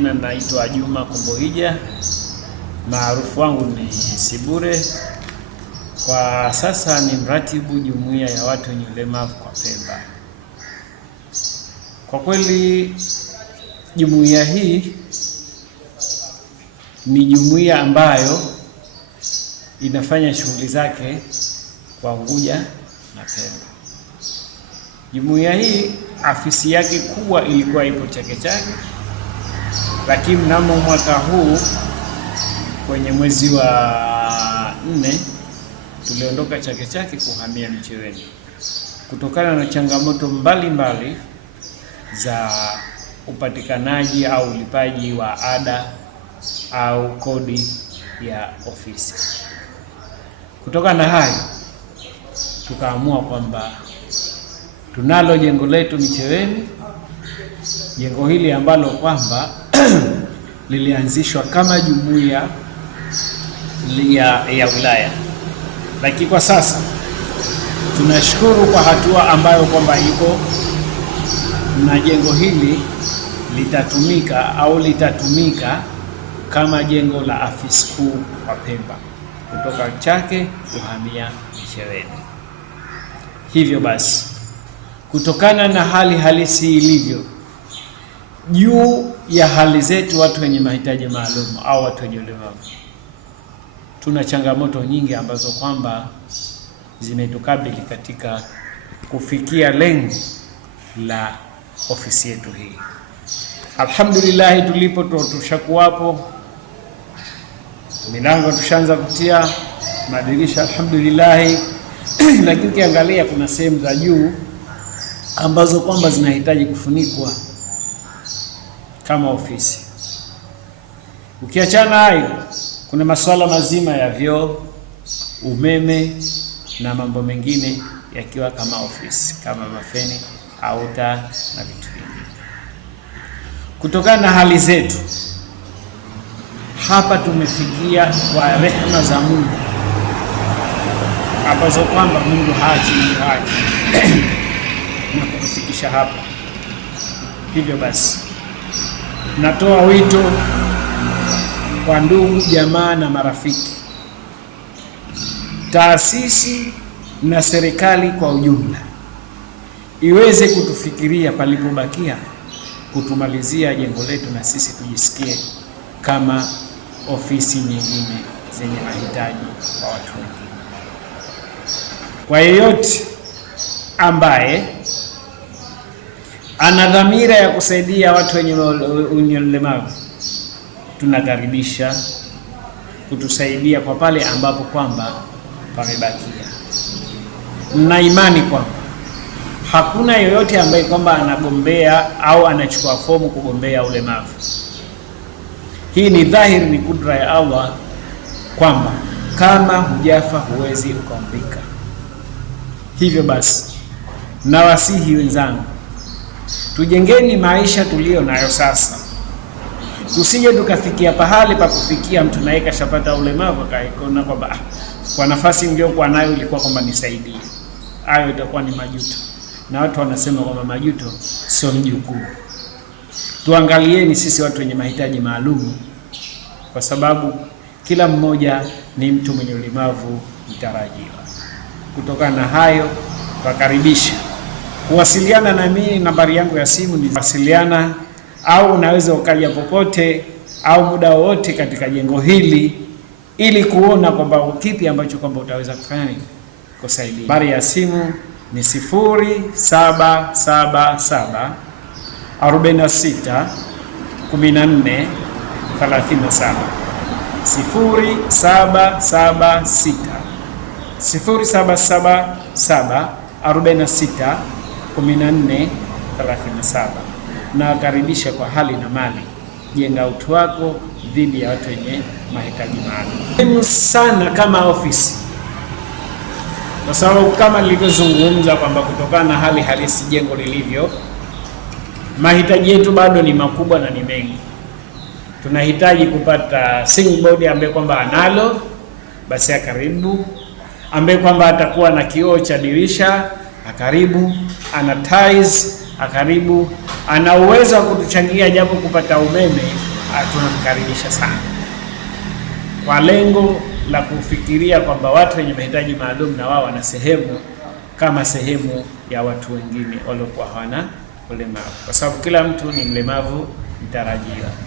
majina naitwa Juma Kombohija, maarufu wangu ni Sibure. Kwa sasa ni mratibu jumuiya ya watu wenye ulemavu kwa Pemba. Kwa kweli jumuiya hii ni jumuiya ambayo inafanya shughuli zake kwa Unguja na Pemba. Jumuiya hii afisi yake kubwa ilikuwa ipo Chake Chake, lakini mnamo mwaka huu kwenye mwezi wa 4 tuliondoka Chake Chake kuhamia Micheweni kutokana na changamoto mbalimbali za upatikanaji au ulipaji wa ada au kodi ya ofisi. Kutokana na hayo, tukaamua kwamba tunalo jengo letu Micheweni, jengo hili ambalo kwamba lilianzishwa kama jumuiya ya wilaya, lakini kwa sasa tunashukuru kwa hatua ambayo kwamba iko na jengo hili litatumika kama jengo la afisi kuu kwa Pemba kutoka Chake kuhamia Micheweni. Hivyo basi, kutokana na hali halisi ilivyo juu ya hali zetu watu wenye mahitaji maalum au watu wenye ulemavu, tuna changamoto nyingi ambazo kwamba zimetukabili katika kufikia lengo la ofisi yetu hii. Alhamdulillah, tulipo tushakuwapo, milango tushaanza kutia, madirisha alhamdulillah, lakini ukiangalia kuna sehemu za juu ambazo kwamba zinahitaji kufunikwa kama ofisi. Ukiachana hayo, kuna masuala mazima ya vyoo, umeme na mambo mengine yakiwa kama ofisi, kama mafeni, auta na vitu vingi. Kutokana na hali zetu hapa tumefikia kwa rehema za Mungu ambazo kwamba Mungu haachi na kutufikisha hapa. Hivyo basi, natoa wito kwa ndugu, jamaa na marafiki, taasisi na serikali kwa ujumla iweze kutufikiria palipobakia kutumalizia jengo letu na sisi tujisikie kama ofisi nyingine zenye mahitaji kwa watu wengine. Kwa yeyote ambaye ana dhamira ya kusaidia watu wenye ulemavu, tunakaribisha kutusaidia kwa pale ambapo kwamba pamebakia. Na imani kwamba hakuna yoyote ambaye kwamba anagombea au anachukua fomu kugombea ulemavu. Hii ni dhahiri, ni kudra ya Allah kwamba kama hujafa huwezi ukaumbika. Hivyo basi, nawasihi wenzangu, tujengeni maisha tulio nayo sasa. Tusije tukafikia pahali pa kufikia mtu naye kashapata ulemavu akaona kwamba kwa nafasi niliyokuwa nayo ilikuwa kwamba nisaidie. Hayo itakuwa ni majuto, na watu wanasema kwamba majuto sio mjukuu. Tuangalieni sisi watu wenye mahitaji maalum, kwa sababu kila mmoja ni mtu mwenye ulemavu mtarajiwa. Kutokana na hayo, tukaribisha kuwasiliana na mimi. Nambari yangu ya simu ni wasiliana, au unaweza ukaja popote au muda wote katika jengo hili ili kuona kwamba kipi ambacho kwamba utaweza kufanya nini kusaidia. Nambari ya simu ni 0777 46 14 37, 0777 46 14 37. Na karibisha kwa hali na mali. Jenga utu wako dhidi ya watu wenye mahitaji maalum. Muhimu sana kama ofisi, kwa sababu kama nilivyozungumza kwamba kutokana na hali halisi jengo lilivyo, mahitaji yetu bado ni makubwa na ni mengi. Tunahitaji kupata single board ambaye kwamba analo, basi akaribu, ambaye kwamba atakuwa na kioo cha dirisha akaribu, ana tiles akaribu, ana uwezo wa kutuchangia japo kupata umeme tunamkaribisha sana, kwa lengo la kufikiria kwamba watu wenye mahitaji maalum na wao wana sehemu kama sehemu ya watu wengine waliokuwa hawana ulemavu, kwa sababu kila mtu ni mlemavu mtarajiwa.